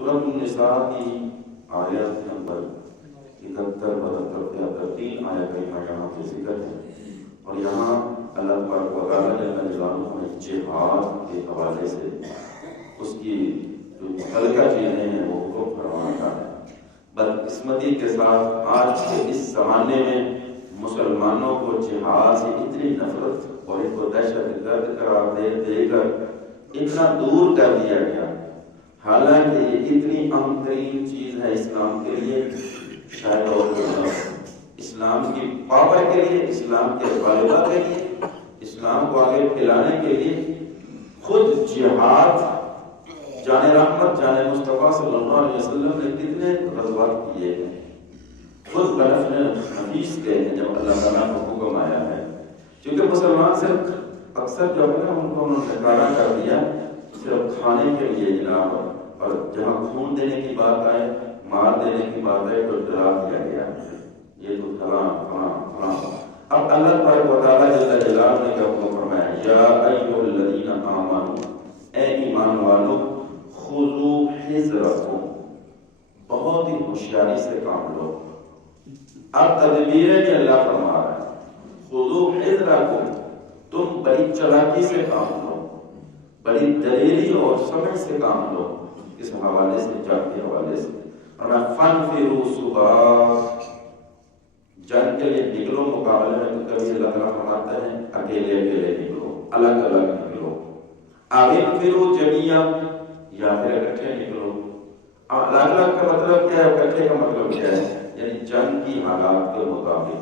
سورۃ النساء کی آیت نمبر 71-72 تین آیت یہاں کے ذکر ہے، اور یہاں اللہ تبارک و تعالیٰ جل جلالہ نے جہاد کے حوالے سے اس کی جو متعلقہ چیزیں ہیں وہ حکم فرماتا ہے۔ بدقسمتی کے ساتھ آج کے اس زمانے میں مسلمانوں کو جہاد سے اتنی نفرت اور ان کو دہشت گرد قرار دے کر اتنا دور کر دیا گیا، حالانکہ یہ اتنی اہم ترین چیز ہے اسلام کے لیے، شاید اور اسلام کی پاور کے لیے، اسلام کے غلبہ کے لیے، اسلام کو آگے پھیلانے کے لیے خود جہاد جان رحمت جان مصطفیٰ صلی اللہ علیہ وسلم نے کتنے غزوات کیے ہیں، خود بنفس حفیظ گئے ہیں جب اللہ تعالیٰ کا حکم آیا ہے۔ کیونکہ مسلمان صرف اکثر جو ہے نا ان کو انہوں نے ٹکارا کر دیا صرف کھانے کے لیے جناب، اور جہاں خون دینے کی بات آئے، مال دینے کی بات آئے تو ڈرا دیا گیا، یہ تو فلاں فلاں فلاں۔ اب اللہ تبارک و تعالیٰ جل جلالہ نے کیا حکم فرمایا، یا ایھا الذین آمنوا، اے ایمان والو، خذوا حذرکم، بہت ہی ہوشیاری سے کام لو۔ اب تدبیریں بھی اللہ فرما رہا ہے، خذوا حذرکم، تم بڑی چلاکی سے کام لو، بڑی دلیری اور سمجھ سے کام لو، اس حوالے سے جنگ کے حوالے سے۔ اور فانفروا ثبات، جنگ کے لیے نکلو، مقابلے میں تو کبھی اللہ تعالیٰ فرماتا ہے اکیلے اکیلے نکلو، الگ الگ نکلو، انفروا جميعا، یا پھر اکٹھے نکلو۔ الگ الگ کا مطلب کیا ہے، اکٹھے کا مطلب کیا ہے، یعنی جنگ کی حالات کے مطابق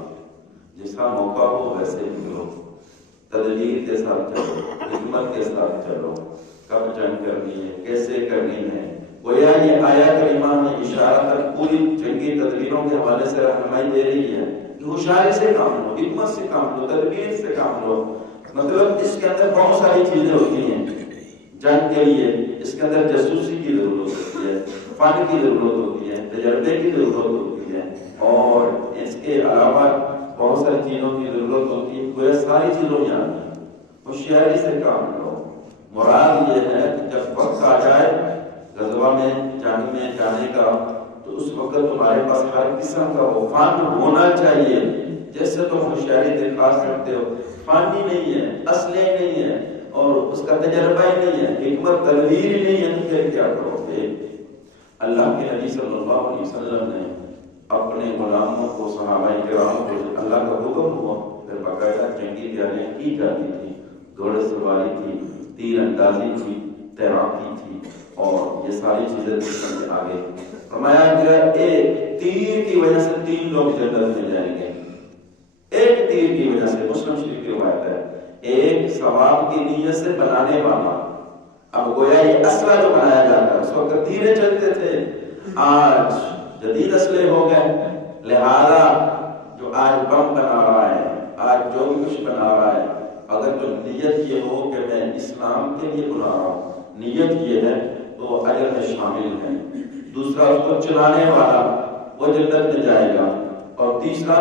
جس کا موقع ہو ویسے نکلو، تدبیر کے ساتھ چلو، حکمت کے ساتھ چلو، کب جنگ کرنی ہے، کیسے کرنی ہے۔ گویا یہ آیات کریمہ میں اشارہ پوری جنگی تدبیروں کے حوالے سے رہنمائی دے رہی ہے کہ ہوشیاری سے کام لو، حکمت سے کام لو، تدبیر سے کام لو۔ مطلب اس کے اندر بہت ساری چیزیں ہوتی ہیں جنگ کے لیے، اس کے اندر جاسوسی کی ضرورت ہوتی ہے، فن کی ضرورت ہوتی ہے، تجربے کی ضرورت ہوتی ہے، اور اس کے علاوہ بہت ساری چیزوں کی ضرورت ہوتی ہے۔ گویا ساری چیزوں یاد ہیں، ہوشیاری سے کام لو۔ مراد یہ ہے کہ جب وقت آ جائے غزوہ میں جنگ میں جانے کا تو اس وقت تمہارے پاس ہر قسم کا وہ فن ہونا چاہیے، جیسے تم ہوشیاری دکھا سکتے ہو، فن ہی نہیں ہے، اسلحے نہیں ہے، اور اس کا تجربہ ہی نہیں ہے، حکمت تدبیر ہی نہیں ہے، تو پھر کیا کرو گے۔ اللہ کے نبی صلی اللہ علیہ وسلم نے اپنے غلاموں کو، صحابہ کرام کو اللہ کا حکم ہوا پھر باقاعدہ جنگی تیاریاں کی جاتی تھی، گھوڑے سواری تھی، تیر اندازی تھی، تیراکی تھی، اور یہ ساری چیزیں آگے فرمایا گیا ایک تیر کی وجہ سے 3 لوگ جنت میں جائیں گے، ایک تیر کی وجہ سے۔ مسلم شریف کی روایت ہے، ایک ثواب کی نیت سے بنانے والا۔ اب گویا یہ اسلحہ جو بنایا جاتا ہے، اس وقت تیریں چلتے تھے، آج جدید اسلحے ہو گئے، لہذا جو آج بم بنا رہا ہے، آج جو بھی کچھ بنا رہا ہے، اگر جو نیت یہ ہو کہ میں اسلام کے لیے بنا رہا ہوں، نیت یہ ہے تو اجر میں شامل ہے۔ دوسرا اس کو چلانے والا وہ جنت میں جائے گا، اور تیسرا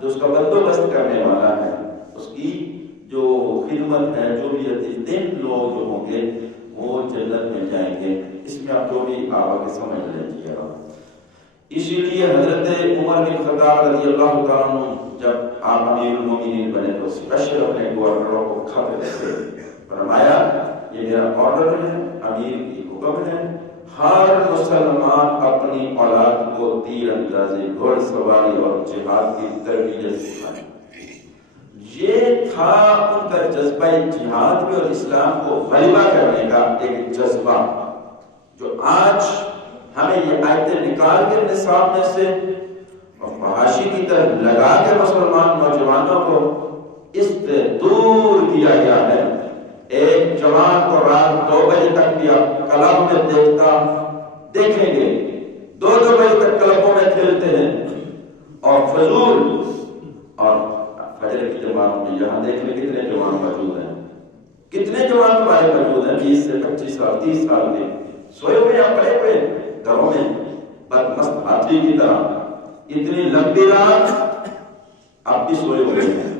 جو اس کا بندوبست کرنے والا ہے، اس کی جو خدمت ہے، جو بھی 3 لوگ جو ہوں گے وہ جنت میں جائیں گے۔ اس میں آپ جو بھی آبا کے سمجھ لیجیے گا۔ اسی لیے حضرت عمر بن خطاب رضی اللہ تعالیٰ عنہ جب آپ امیر المومنین بنے تو اسپیشل اپنے گورنروں کو خط لکھے، فرمایا یہ میرا آرڈر ہے، امیر کی حکم ہے، ہر مسلمان اپنی اولاد کو تیر اندازی، گھوڑ سواری اور جہاد کی تربیت سکھائے۔ یہ تھا ان کا جذبہ جہاد میں اور اسلام کو غلبہ کرنے کا ایک جذبہ، جو آج ہمیں یہ آیتیں نکال کے اپنے سامنے سے اور فحاشی کی طرف لگا کے مسلمان نوجوانوں کو اس سے دور کیا گیا ہے۔ ایک جوان کو رات 2 بجے تک بھی آپ کلب میں دیکھیں گے، 2 بجے تک کلبوں میں کھیلتے ہیں، اور فضول اور فجر کی جماعت میں یہاں دیکھ لیں کتنے جوان موجود ہیں، کتنے جوان تمہارے موجود ہیں 20 سے 25 سال 30 سال کے، سوئے ہوئے یا پڑے ہوئے گھروں میں بدمست ہاتھی کی طرح، اتنی لمبی رات اب بھی سوئے ہوئے ہیں۔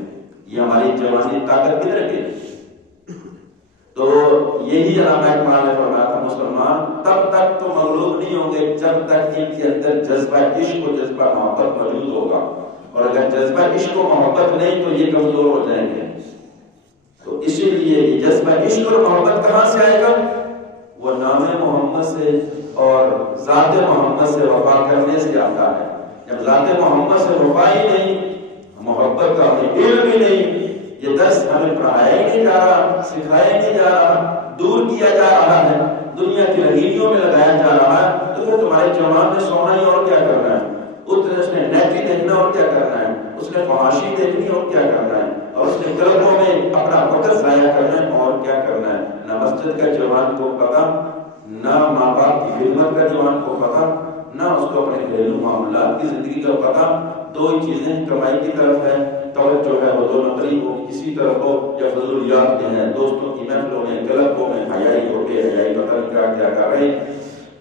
یہ ہماری جوانی طاقت کدھر گئی؟ تو یہی علامہ اقبال نے فرمایا تھا، مسلمان مسلمان تب تک تو مغلوب نہیں ہوں گے جب تک ان کے اندر جذبہ عشق و جذبہ محبت موجود ہوگا، اور اگر جذبہ عشق و محبت نہیں تو یہ کمزور ہو جائیں گے۔ تو اسی لیے یہ جذبہ عشق اور محبت کہاں سے آئے گا؟ وہ نام محمد سے اور ذات محمد سے وفا کرنے سے آتا ہے۔ جب ذات محمد سے وفا ہی نہیں، محبت کا ہمیں علم ہی نہیں، یہ درس ہمیں پڑھایا ہی نہیں جا رہا، سکھایا نہیں جا رہا، دور کیا جا رہا ہے، دنیا کی رنگینیوں میں لگایا جا رہا ہے، تو پھر تمہارے جوان نے سونا ہی اور کیا کرنا ہے، اس نے نیٹ ہی دیکھنا اور کیا کرنا ہے، اس نے فحاشی دیکھنی اور کیا کرنا ہے، اور اس نے کلبوں میں اپنا وقت ضائع کرنا ہے اور کیا کرنا ہے۔ نہ مسجد کا جوان کو پتا، نہ ماں باپ کی خدمت کا جوان کو پتا، نہ اس کو اپنے گھریلو معاملات کی زندگی کا پتا۔ دو ہی چیزیں کمائی کی طرف ہے توجہ ہے، وہ دو نمبری ہو کسی طرف ہو، یا فضولیات کے ہیں، دوستوں کی محفلوں میں، کلبوں میں، حیائی ہو کے حیائی پتہ نہیں کیا کر رہے۔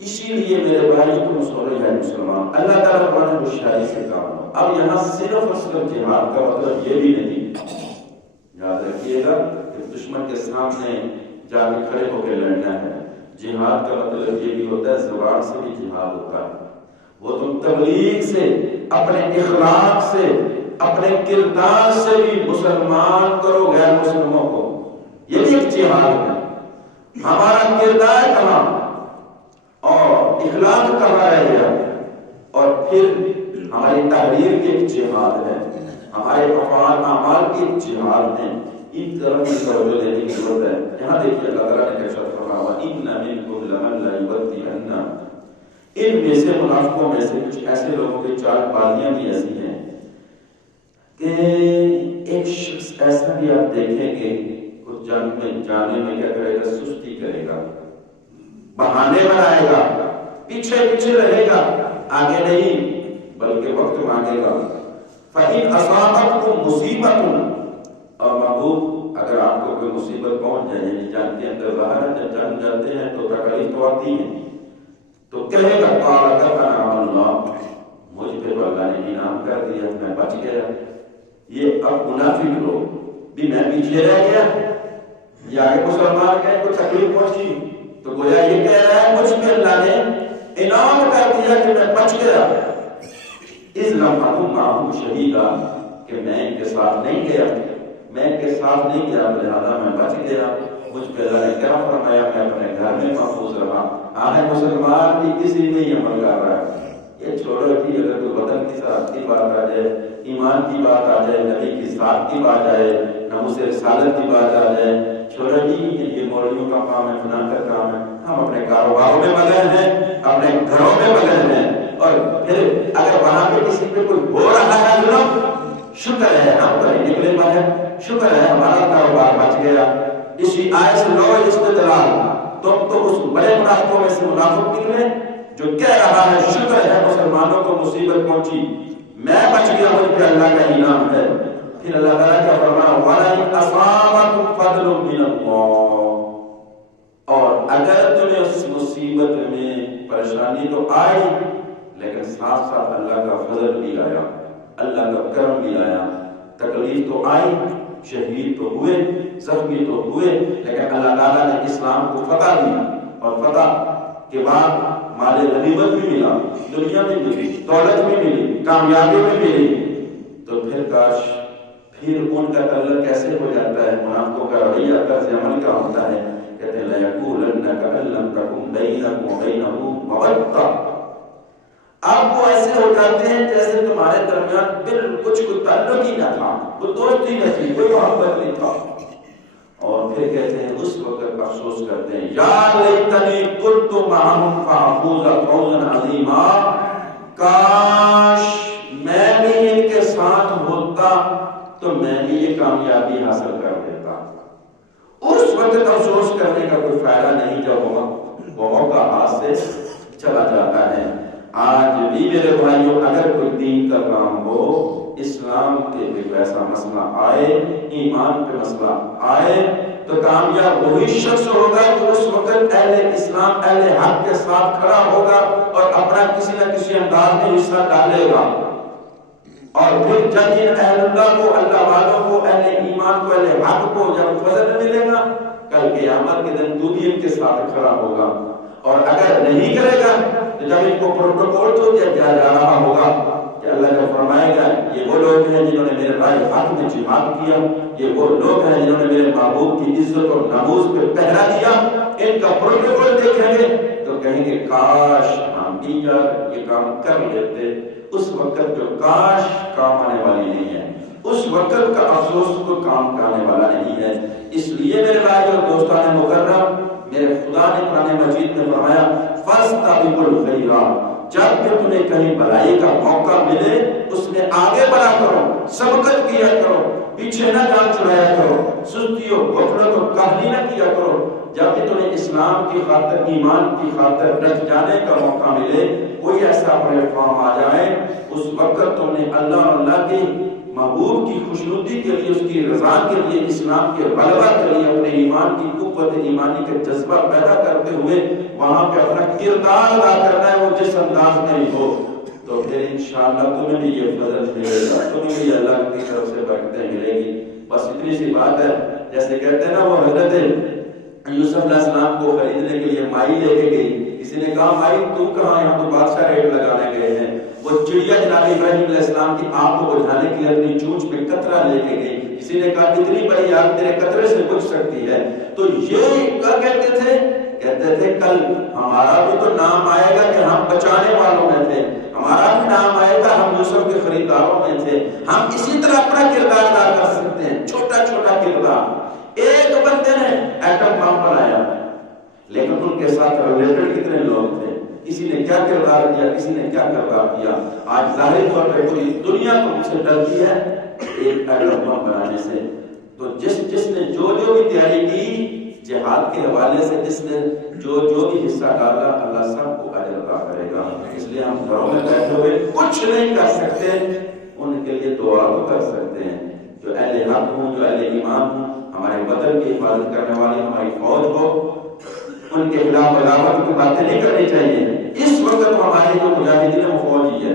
اسی لیے میرے بھائی تم سوچ ہے مسلمان، اللہ تعالیٰ فرماتا ہے ہوشیاری سے کام لو۔ اب یہاں صرف اور صرف جہاد کا مطلب یہ بھی نہیں، یاد رکھیے گا کہ دشمن کے سامنے جا کے کھڑے ہو کے لڑنا ہے۔ جہاد کا مطلب یہ بھی ہوتا ہے زبان سے بھی جہاد ہوتا ہے، وہ تم تبلیغ سے، اپنے اخلاق سے، اپنے کردار سے بھی مسلمان کرو غیر مسلموں کو، یہ بھی ایک جہاد ہے۔ ہمارا کردار کہاں اور اخلاق کہاں رہ گیا، اور پھر ہماری تحریر کی ایک جہاد ہے، ہمارے افعال اعمال کی ایک جہاد ہے۔ ان طرف کی توجہ دینے کی ضرورت ہے۔ یہاں دیکھیے اللہ تعالیٰ نے کیسا فرمایا وَإِنَّ مِنْكُمْ لَمَنْ لَيُبَطِّئَنَّ، ان میں سے منافقوں میں سے کچھ ایسے لوگوں کی چال بازیاں بھی ایسی ہیں کہ ایک شخص ایسا بھی آپ دیکھیں گے کچھ جانے میں کیا کرے گا، سستی کرے گا، بہانے بنائے گا، پیچھے پیچھے رہے گا، آگے نہیں بلکہ وقت مانگے گا۔ فَإِنْ أَصَابَتْكُمْ مُصِيبَةٌ، اور محبوب اگر آپ کو کوئی مصیبت پہنچ جائے، یعنی جان کے اندر باہر جب جان جاتے ہیں تو تکلیف تو آتی ہے، تو کہے گا قَالَ كَفَرَ اللَّهُ، مجھ پہ تو اللہ نے انعام کر دیا، میں بچ گیا۔ یہ اب منافق لوگ بھی میں پیچھے رہ گیا، یا کہ مسلمان کے کو تکلیف پہنچی تو گویا یہ کہہ رہا ہے مجھ پہ اللہ نے انعام کر دیا کہ میں بچ گیا۔ اِذْ لَمْ أَكُن مَّعَهُمْ شَهِيدًا، کہ میں ان کے ساتھ نہیں گیا، میں ان کے ساتھ نہیں گیا، لہذا میں بچ گیا۔ مجھ پہ اللہ نے کیا فرمایا، میں اپنے گھر میں محفوظ رہا۔ آج مسلمان بھی کسی میں ہی عمل کر رہا ہے۔ یہ چھوڑو کہ اگر کوئی وطن کی ساتھ کی بات آ جائے، ایمان کی بات آ جائے، نبی کی ساتھ کی بات آئے، ناموس رسالت کی بات آ جائے، چھوڑو جی یہ مولویوں کا کام ہے، فلاں کا کام ہے، ہم اپنے کاروباروں میں مگن ہیں، اپنے گھروں میں مگن ہیں، اور پھر اگر وہاں پہ کسی پہ کوئی ہو رہا ہے ظلم، شکر ہے ہم پر نکلے پر ہے، شکر ہے ہمارا کاروبار بچ گیا۔ اسی آیت سے لو استدلال، تم تو اس بڑے منافقوں میں سے منافق نکلے جو کہہ رہا ہے شکر ہے مسلمانوں کو مصیبت پہنچی، میں بچ گیا، مجھ پہ اللہ کا انعام ہے۔ پھر اللہ تعالیٰ کیا فرمایا وَلَئِنْ أَصَابَكُمْ فَضْلٌ مِّنَ اللَّهِ، اور اگر تمہیں اس مصیبت میں پریشانی تو آئی لیکن ساتھ ساتھ اللہ کا فضل بھی آیا، اللہ کا کرم بھی آیا، تکلیف تو آئی، شہید تو ہوئے، زخمی تو ہوئے، لیکن اللہ تعالیٰ نے اسلام کو فتح دی، اور فتح کے بعد مال غنیمت بھی ملا، دنیا میں ملی، دولت بھی ملی، کامیابی بھی ملی، تو پھر کاش پھر ان کا تعلق کیسے ہو جاتا ہے، منافقوں کا رویہ طرز عمل کا ہوتا ہے، کہتے ہیں لَيَقُولَنَّ كَأَن لَّمْ تَكُن بَيْنَكُمْ وَبَيْنَهُ مَوَدَّةٌ، آپ وہ ایسے ہو جاتے ہیں جیسے تمہارے درمیان بالکل کوئی تعلق ہی نہ تھا، کوئی دوستی نہ تھی، کوئی محبت نہیں تھا۔ اور پھر کہتے ہیں اس وقت افسوس کرتے ہیں یا لیتنی کنت معہم فافوز فوزا عظیما، کاش میں بھی ان کے ساتھ ہوتا تو میں بھی یہ کامیابی حاصل کر دیتا۔ اس وقت افسوس کرنے کا کوئی فائدہ نہیں جب وہ موقع ہاتھ سے چلا جاتا ہے۔ آج بھی میرے بھائیوں اگر کوئی دین کا کام ہو، اسلام کے ایک ایسا مسئلہ آئے، ایمان پہ مسئلہ آئے، تو کامیاب وہی شخص ہوگا جو اس وقت اہل اسلام اہل حق کے ساتھ کھڑا ہوگا اور اپنا کسی نہ کسی انداز میں حصہ ڈالے گا، اور پھر جب ان اہل اللہ کو، اللہ والوں کو، اہل ایمان کو، اہل حق کو جب فضل ملے گا، کل قیامت کے دن تو بھی ان کے ساتھ کھڑا ہوگا۔ اور اگر نہیں کرے گا تو جب ان کو پروٹوکول تو دیا جا رہا ہوگا کہ اللہ کا فرمائے گا یہ وہ لوگ ہیں جنہوں نے میرے رائے حق میں جہاد کیا، یہ وہ لوگ ہیں جنہوں نے میرے محبوب کی عزت اور ناموس پہ پہرا دیا، ان کا پروٹوکول دیکھیں گے تو کہیں گے کاش ہم بھی یہ کام کر لیتے۔ اس وقت جو کاش کام آنے والی نہیں ہے، اس وقت کا افسوس کو کام کرنے والا نہیں ہے۔ اس لیے میرے بھائی اور دوستان مکرم، میرے خدا نے قرآن مجید میں فرمایا فاستبقوا الخیرات، جب بھی تمہیں کہیں بھلائی کا موقع ملے اس میں آگے بڑھا کرو، سبقت کیا کرو، پیچھے نہ جان چھڑایا کرو، سستی و غفلت و کاہلی نہ کیا کرو۔ جب بھی تمہیں اسلام کی خاطر، ایمان کی خاطر ڈٹ جانے کا موقع ملے، کوئی ایسا پلیٹ فارم آ جائے، اس وقت تم نے اللہ کی محبوب کی خوشنودی کے لیے، اس کی رضا کے لیے، اسلام کے غلبہ کے لیے اپنے ایمان کی قوت ایمانی کا جذبہ پیدا کرتے ہوئے وہاں پہ اپنا کردار ادا کرنا ہے، وہ جس انداز میں بھی ہو، تو پھر انشاءاللہ تمہیں بھی یہ فضل ملے گا، تمہیں بھی اللہ کی طرف سے برکتیں ملے گی۔ بس اتنی سی بات ہے، جیسے کہتے ہیں نا وہ حضرت یوسف علیہ السلام کو خریدنے کے لیے مائی لے کے گئی، کسی نے کہا مائی تم کہاں، یہاں تو بادشاہ ریٹ لگانے گئے ہیں۔ وہ چڑیا جناب ابراہیم علیہ السلام کی آگ کو بجھانے کے لیے اپنی چونچ میں قطرہ لے کے گئی، کسی نے کہا اتنی بڑی آگ تیرے قطرے سے بجھ سکتی ہے۔ تو یہ کیا کہتے تھے؟ کہتے تھے کل ہمارا بھی تو نام آئے گا کہ ہم بچانے والوں میں تھے، ہمارا بھی نام آئے گا ہم یوسف کے خریداروں میں تھے۔ ہم اسی طرح اپنا کردار ادا کر سکتے ہیں، چھوٹا چھوٹا کردار۔ ایک بندے نے ایٹم بم بنایا، لیکن ان کے ساتھ ریلیٹڈ کتنے لوگ تھے، کسی نے کیا کردار کیا، کسی نے کیا کردار کیا۔ آج ظاہر طور پہ پوری دنیا کو مجھ سے ڈرتی ہے ایک ایٹم بم بنانے سے۔ تو جس نے جو بھی تیاری کی جہاد کے حوالے سے، جس نے جو بھی حصہ ڈالا، اللہ سب کو اجر عطا کرے گا۔ اس لیے ہم گھروں میں بیٹھے ہوئے کچھ نہیں کر سکتے، ان کے لیے دعا تو کر سکتے ہیں۔ جو اہل حق ہوں، جو اہل ایمان ہوں، ہمارے وطن کی حفاظت کرنے والی ہماری فوج ہو، ان کے خلاف بغاوت کی باتیں نہیں کرنی چاہیے۔ اس وقت ہمارے جو مجاہدین وہ فوج ہی ہے،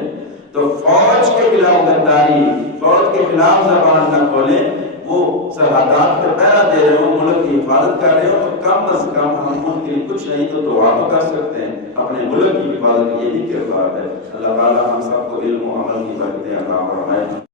تو فوج کے خلاف غداری، فوج کے خلاف زبان نہ کھولیں۔ وہ سرحدات پہ پہرا دے رہے ہوں، ملک کی حفاظت کر رہے ہوں، تو کم از کم ہم ان کے لیے کچھ نہیں تو دعا تو کر سکتے ہیں۔ اپنے ملک کی حفاظت یہی کردار ہے۔ اللہ تعالیٰ ہم سب کو علم و عمل کی برکتیں عطا فرمائے۔